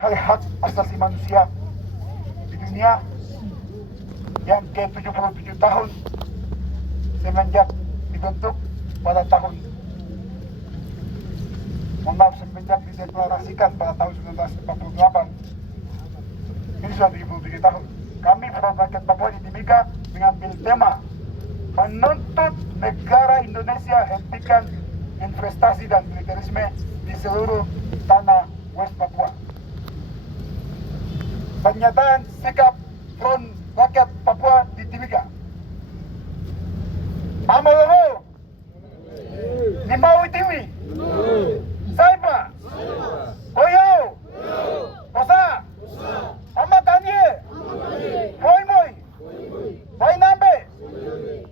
hak asasi manusia di dunia yang ke-77 tahun semenjak dibentuk pada tahun semenjak dideklarasikan pada tahun 1948. Ini sudah 77 tahun. Kami Front Rakyat Papua di Timika mengambil tema menuntut negara Indonesia hentikan investasi dan militerisme di seluruh tanah West Papua. Pernyataan sikap Front Rakyat Papua di Timika. Amalo, Limau Tiwi, Saipa, Koyo, Kosa, Amatanye, Hoimoy, Wainambe,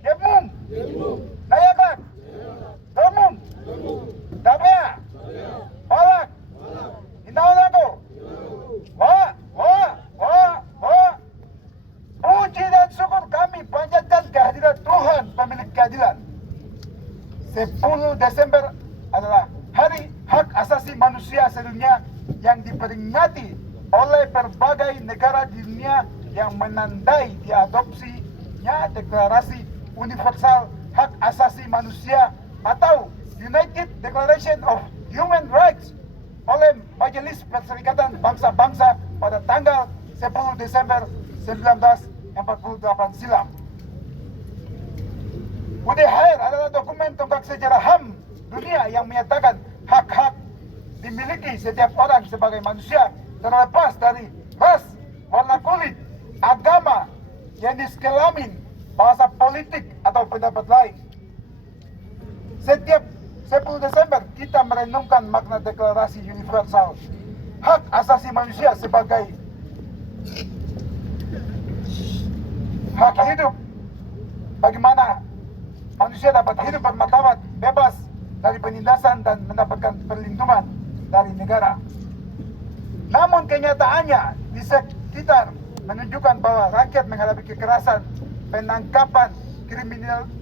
Yemum, Nayakat, Domum, Dabea, Palak, Inaonako, puji dan syukur kami panjatkan kehadiran Tuhan pemilik keadilan. 10 Desember adalah Hari Hak Asasi Manusia Sedunia yang diperingati oleh berbagai negara di dunia yang menandai diadopsinya Deklarasi Universal Hak Asasi Manusia atau United Declaration of Human Rights oleh Majelis Perserikatan Bangsa-Bangsa pada tanggal 10 Desember 1948 silam. UDHR adalah dokumen tonggak sejarah HAM dunia yang menyatakan hak-hak dimiliki setiap orang sebagai manusia terlepas dari ras, warna kulit, agama, jenis kelamin, bahasa politik atau pendapat lain. Setiap 10 Desember kita merenungkan makna deklarasi universal hak asasi manusia sebagai hak hidup, bagaimana manusia dapat hidup bermartabat, bebas dari penindasan dan mendapatkan perlindungan dari negara. Namun kenyataannya di sekitar menunjukkan bahwa rakyat menghadapi kekerasan, penangkapan,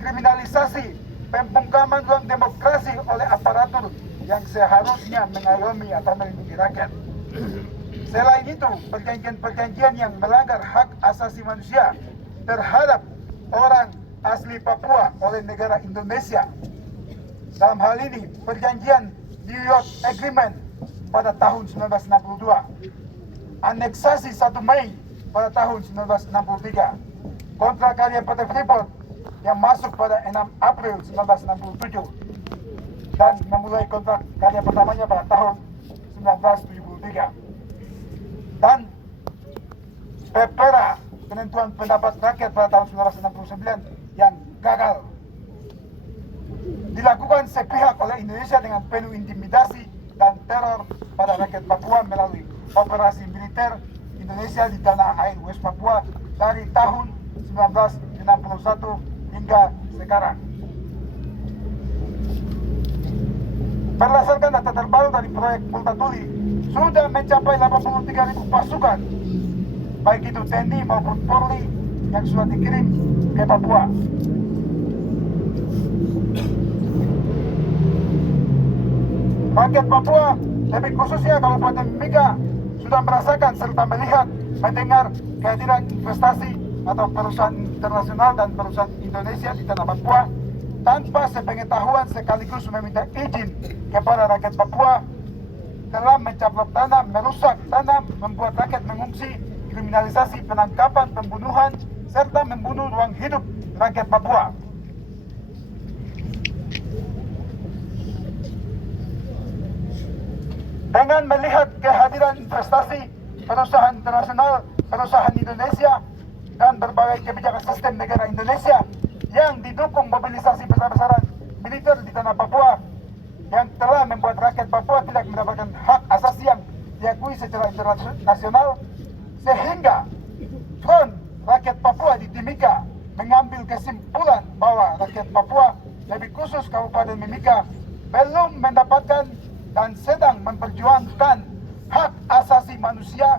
kriminalisasi, pembungkaman ruang demokrasi oleh aparatur yang seharusnya mengayomi atau melindungi rakyat. Selain itu, perjanjian-perjanjian yang melanggar hak asasi manusia terhadap orang asli Papua oleh negara Indonesia. Dalam hal ini, perjanjian New York Agreement pada tahun 1962, aneksasi 1 Mei pada tahun 1963, kontrak karya PT Freeport yang masuk pada 6 April 1967 dan memulai kontrak karya pertamanya pada tahun 1973, dan PEPERA, penentuan pendapat rakyat pada tahun 1969 yang gagal dilakukan sepihak oleh Indonesia dengan penuh intimidasi dan teror pada rakyat Papua melalui operasi militer Indonesia di tanah air West Papua dari tahun 1961 hingga sekarang. Berdasarkan data terbaru dari proyek Multatuli, sudah mencapai 83.000 pasukan, baik itu TNI maupun Polri, yang sudah dikirim ke Papua. Rakyat Papua, lebih khususnya Kabupaten Mimika, sudah merasakan serta melihat, mendengar kehadiran investasi atau perusahaan internasional dan perusahaan Indonesia di tanah Papua tanpa sepengetahuan sekaligus meminta izin kepada rakyat Papua, telah mencaplok tanah, merusak tanah, membuat rakyat mengungsi, kriminalisasi, penangkapan, pembunuhan, serta membunuh ruang hidup rakyat Papua. Dengan melihat kehadiran investasi, perusahaan internasional, perusahaan Indonesia, dan berbagai kebijakan sistem negara Indonesia yang didukung mobilisasi besar-besaran militer di tanah Papua, yang telah membuat rakyat Papua tidak mendapatkan hak asasi yang diakui secara internasional, sehingga Front Rakyat Papua di Timika mengambil kesimpulan bahwa rakyat Papua, lebih khusus Kabupaten Mimika, belum mendapatkan dan sedang memperjuangkan hak asasi manusia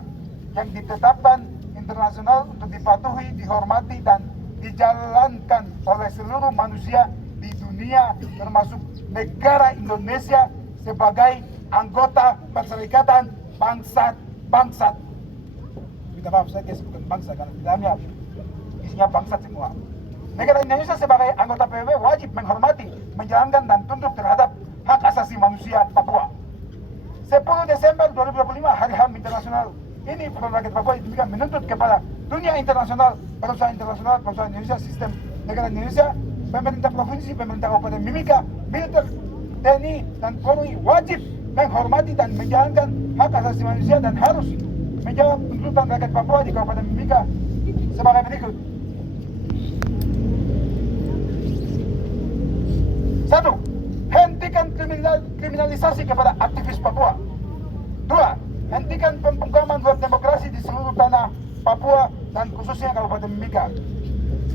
yang ditetapkan internasional untuk dipatuhi, dihormati, dan dijalankan oleh seluruh manusia di dunia, termasuk negara Indonesia sebagai anggota Perserikatan Bangsa bangsat. Minta maaf saya bukan bangsa karena di dalamnya isinya bangsat semua. Negara Indonesia sebagai anggota PBB wajib menghormati, menjalankan dan tunduk terhadap hak asasi manusia Papua. 10 Desember 2025 Hari HAM Internasional ini Front Rakyat Papua demikian menuntut kepada dunia internasional, perusahaan Indonesia, sistem negara Indonesia, pemerintah provinsi, pemerintah Kabupaten Mimika, militer, TNI dan Polri wajib menghormati dan menjalankan hak asasi manusia dan harus menjawab tuntutan rakyat Papua di Kabupaten Mimika sebagai berikut. 1. Hentikan kriminalisasi kepada aktivis Papua. 2. Hentikan pembungkaman terhadap demokrasi di seluruh tanah Papua dan khususnya Kabupaten Mimika.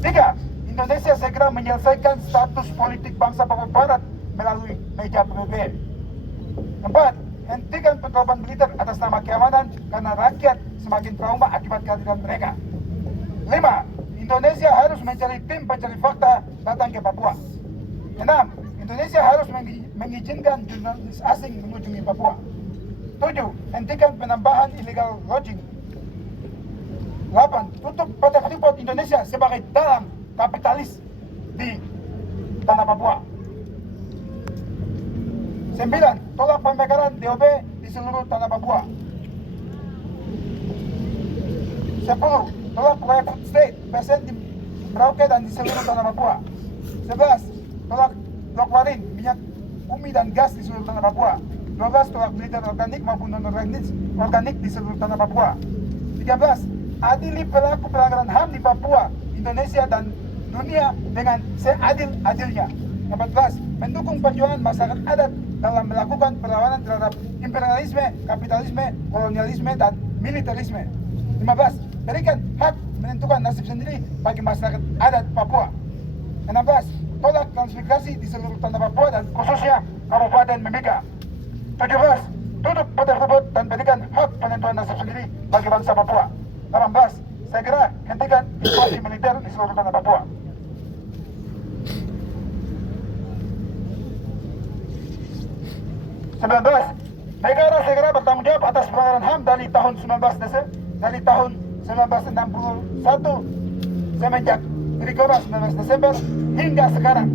3. Indonesia segera menyelesaikan status politik bangsa Papua Barat melalui meja PBB. 4. Hentikan penerapan militer atas nama keamanan karena rakyat semakin trauma akibat kehadiran mereka. 5. Indonesia harus mencari tim pencari fakta datang ke Papua. 6. Indonesia harus mengizinkan jurnalis asing mengunjungi Papua. 7. Hentikan penambahan illegal lodging. 8. Tutup PT Freeport Indonesia sebagai dalang kapitalis di tanah Papua. 9. Tolak pemekaran DOB di seluruh tanah Papua. 10. Tolak proyek food state PSN di Merauke dan di seluruh tanah Papua. 11. Tolak blok warin, minyak bumi dan gas di seluruh tanah Papua. 12. Tolak militer organik maupun non-organik di seluruh tanah Papua. 13. Adili pelaku pelanggaran HAM di Papua, Indonesia dan dunia dengan seadil-adilnya. 14. Mendukung perjuangan masyarakat adat dalam melakukan perlawanan terhadap imperialisme, kapitalisme, kolonialisme, dan militerisme. 15. Berikan hak menentukan nasib sendiri bagi masyarakat adat Papua. 16. Tolak transmigrasi di seluruh tanah Papua dan khususnya Kabupaten Mimika. 17. Tutup PT Freeport dan berikan hak penentuan nasib sendiri bagi bangsa Papua. 18. Segera hentikan invasi militer di seluruh tanah Papua. 19. Negara segera bertanggung jawab atas pelanggaran HAM dari tahun 1961 semenjak Trikora 19 Desember hingga sekarang.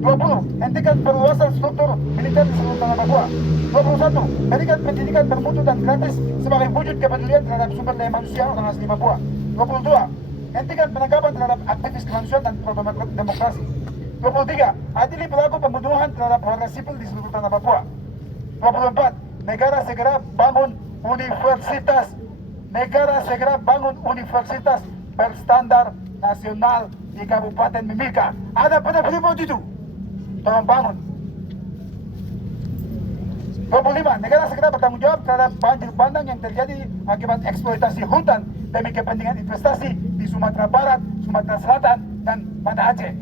20. Hentikan perluasan struktur militer di seluruh tanah Papua. 21. Berikan pendidikan bermutu dan gratis sebagai wujud kepedulian terhadap sumber daya manusia orang asli Papua. 22. Hentikan penangkapan terhadap aktivis kemanusiaan dan pro demokrasi. 23. Adili pelaku pembunuhan terhadap warga sipil di seluruh tanah Papua. 24. Negara segera bangun universitas berstandar nasional di Kabupaten Mimika. Ada pada Freeport itu. Tolong bangun. 25. Negara segera bertanggung jawab terhadap banjir bandang yang terjadi akibat eksploitasi hutan demi kepentingan investasi di Sumatera Barat, Sumatera Selatan, dan Banda Aceh.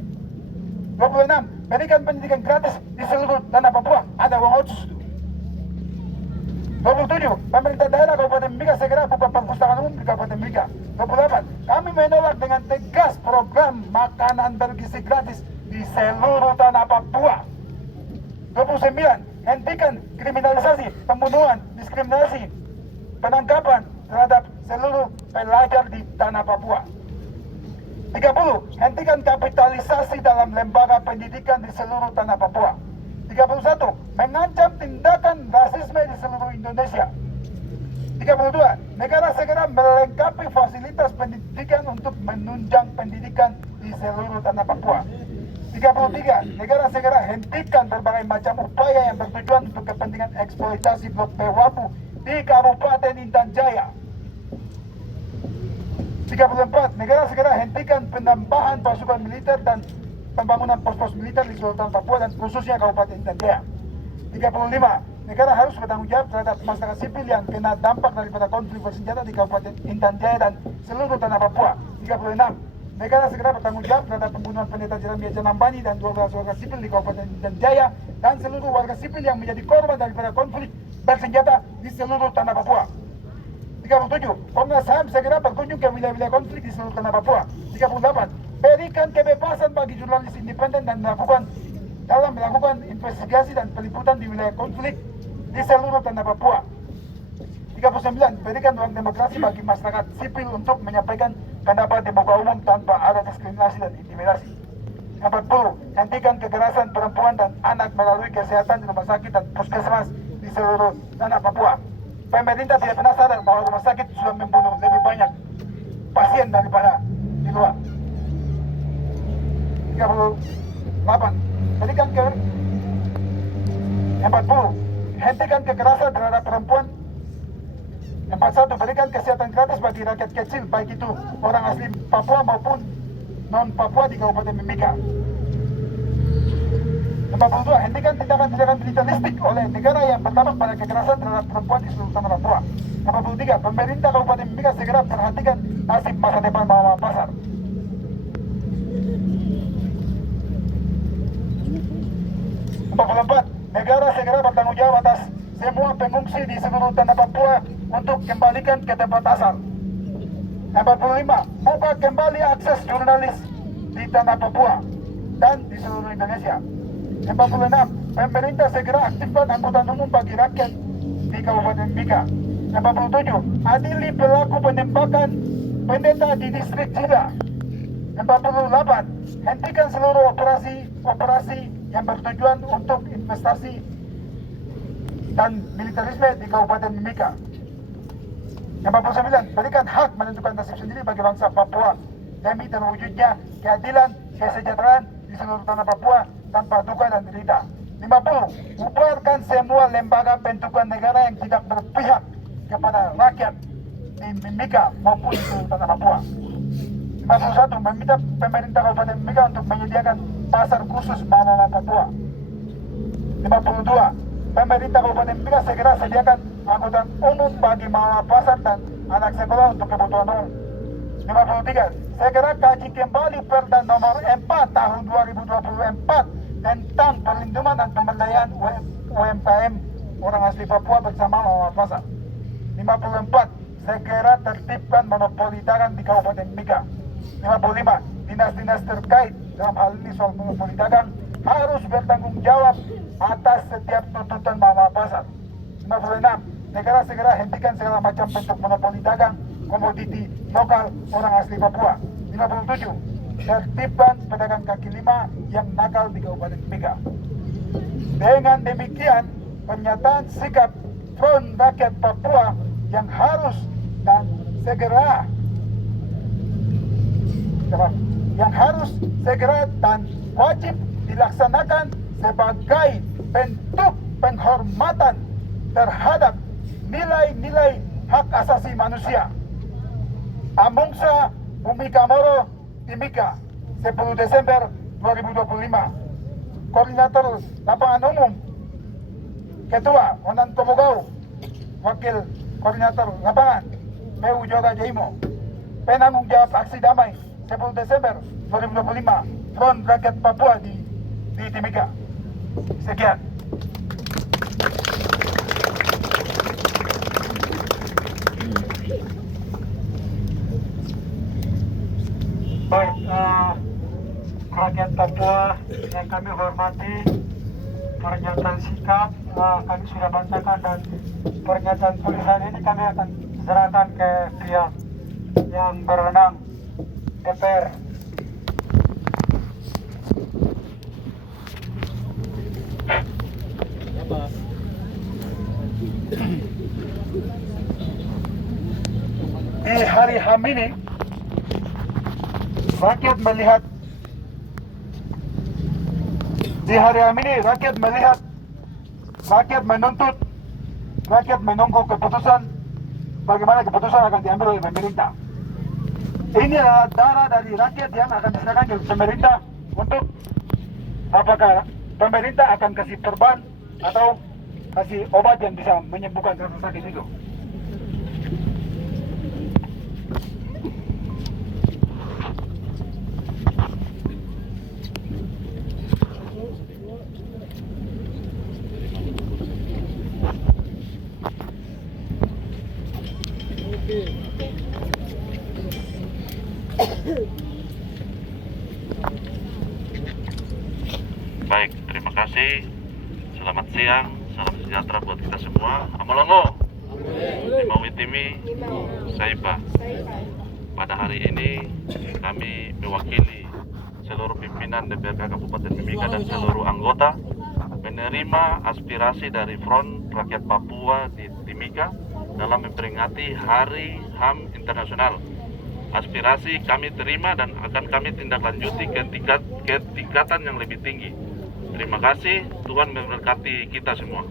26. Berikan pendidikan gratis di seluruh tanah Papua. Ada uang otsus itu. 27. Pemerintah daerah Kabupaten Mimika segera buka perpustakaan umum di Kabupaten Mimika. 28. Kami menolak dengan tegas program makanan bergizi gratis di seluruh tanah Papua. 29. Hentikan kriminalisasi, pembunuhan, diskriminasi, penangkapan terhadap seluruh pelajar di tanah Papua. 30. Hentikan kapitalisasi dalam lembaga pendidikan di seluruh tanah Papua. 31. Mengancam tindakan rasisme di seluruh Indonesia. 32. Negara segera melengkapi fasilitas pendidikan untuk menunjang pendidikan di seluruh tanah Papua. 33. Negara segera hentikan berbagai macam upaya yang bertujuan untuk kepentingan eksploitasi blok Pewapu di Kabupaten Intan Jaya. 34. Negara segera hentikan penambahan pasukan militer dan pembangunan pos-pos militer di seluruh tanah Papua dan khususnya Kabupaten Intan Jaya. 35. Negara harus bertanggung jawab terhadap masyarakat sipil yang kena dampak daripada konflik bersenjata di Kabupaten Intan Jaya dan seluruh tanah Papua. 36. Negara segera bertanggung jawab terhadap pembunuhan pendeta Jeremia Janambani dan 12 warga sipil di Kabupaten Intan Jaya dan seluruh warga sipil yang menjadi korban daripada konflik bersenjata di seluruh tanah Papua. 37. Komnas HAM segera berkunjung ke wilayah-wilayah konflik di seluruh tanah Papua. 38. Berikan kebebasan bagi jurnalis independen dan melakukan investigasi dan peliputan di wilayah konflik di seluruh tanah Papua. 39, berikan ruang demokrasi bagi masyarakat sipil untuk menyampaikan pendapat di muka umum tanpa ada diskriminasi dan intimidasi. 40, hentikan kekerasan perempuan dan anak melalui kesehatan di rumah sakit dan puskesmas di seluruh tanah Papua. Pemerintah tidak pernah sadar bahwa rumah sakit sudah membunuh lebih banyak pasien daripada di luar. 38, berikan 40, hentikan kekerasan terhadap perempuan. 41, berikan kesehatan gratis bagi rakyat kecil, baik itu orang asli Papua maupun non-Papua di Kabupaten Mimika. 52, hentikan tindakan-tindakan militeristik oleh negara yang berdampak pada kekerasan terhadap perempuan di seluruh tanah Papua. 53, pemerintah Kabupaten Mimika segera perhatikan nasib masa depan Mama Pasar. 44, negara segera bertanggung jawab atas semua pengungsi di seluruh tanah Papua untuk kembalikan ke tempat asal. 45, buka kembali akses jurnalis di tanah Papua dan di seluruh Indonesia. 46, pemerintah segera aktifkan angkutan umum bagi rakyat di Kabupaten Mimika. 47, adili pelaku penembakan pendeta di distrik Jila. 48, hentikan seluruh operasi yang bertujuan untuk investasi dan militerisme di Kabupaten Mimika. 49, berikan hak menentukan nasib sendiri bagi bangsa Papua demi terwujudnya keadilan, kesejahteraan di seluruh tanah Papua tanpa duka dan derita. 50, bubarkan semua lembaga bentukan negara yang tidak berpihak kepada rakyat di Mimika maupun di seluruh tanah Papua. 51, meminta pemerintah Kabupaten Mimika untuk menyediakan pasar khusus Mama Papua. 52, pemerintah Kabupaten Mimika segera sediakan angkutan umum bagi Mama Pasar dan anak sekolah untuk kebutuhan umum. 53, segera kaji kembali Perda nomor 4 tahun 2024 tentang perlindungan dan pemberdayaan UMKM orang asli Papua bersama Mama Pasar. 54, segera tertibkan monopoli dagang di Kabupaten Mimika. 55, dinas-dinas terkait dalam hal ini soal monopoli dagang harus bertanggung jawab atas setiap tuntutan Mama Pasar. 56, negara segera hentikan segala macam bentuk monopoli dagang komoditi lokal orang asli Papua. 57, tertibkan pedagang kaki lima yang nakal di Kabupaten Mimika. Dengan demikian, pernyataan sikap Front Rakyat Papua yang harus dan segera dan wajib dilaksanakan sebagai bentuk penghormatan terhadap nilai-nilai hak asasi manusia. Amungsa Bumi Kamoro Timika, 10 Desember 2025. Koordinator Lapangan Umum Ketua Onan Tomogau, Wakil Koordinator Lapangan Peu Joga Jaimo. Penanggung jawab aksi damai 10 Desember 2025 Front Rakyat Papua di Timika. Sekian. Baik, rakyat Papua yang kami hormati, pernyataan sikap kami sudah bacakan dan pernyataan tulisan ini kami akan serahkan ke pihak yang berwenang, DPR. Di hari HAM ini, rakyat melihat rakyat menuntut, rakyat menunggu keputusan, bagaimana keputusan akan diambil oleh pemerintah. Ini adalah darah dari rakyat yang akan diserahkan ke pemerintah untuk apakah pemerintah akan kasih perban atau kasih obat yang bisa menyembuhkan rasa sakit itu. Baik, terima kasih. Selamat siang, salam sejahtera buat kita semua. Amalongo. kami Saipa. Pada hari ini kami mewakili seluruh pimpinan DPRK Kabupaten Mimika dan seluruh anggota menerima aspirasi dari Front Rakyat Papua di Timika dalam memperingati Hari HAM Internasional. Aspirasi kami terima dan akan kami tindak lanjuti ke tingkatan yang lebih tinggi. Terima kasih, Tuhan memberkati kita semua.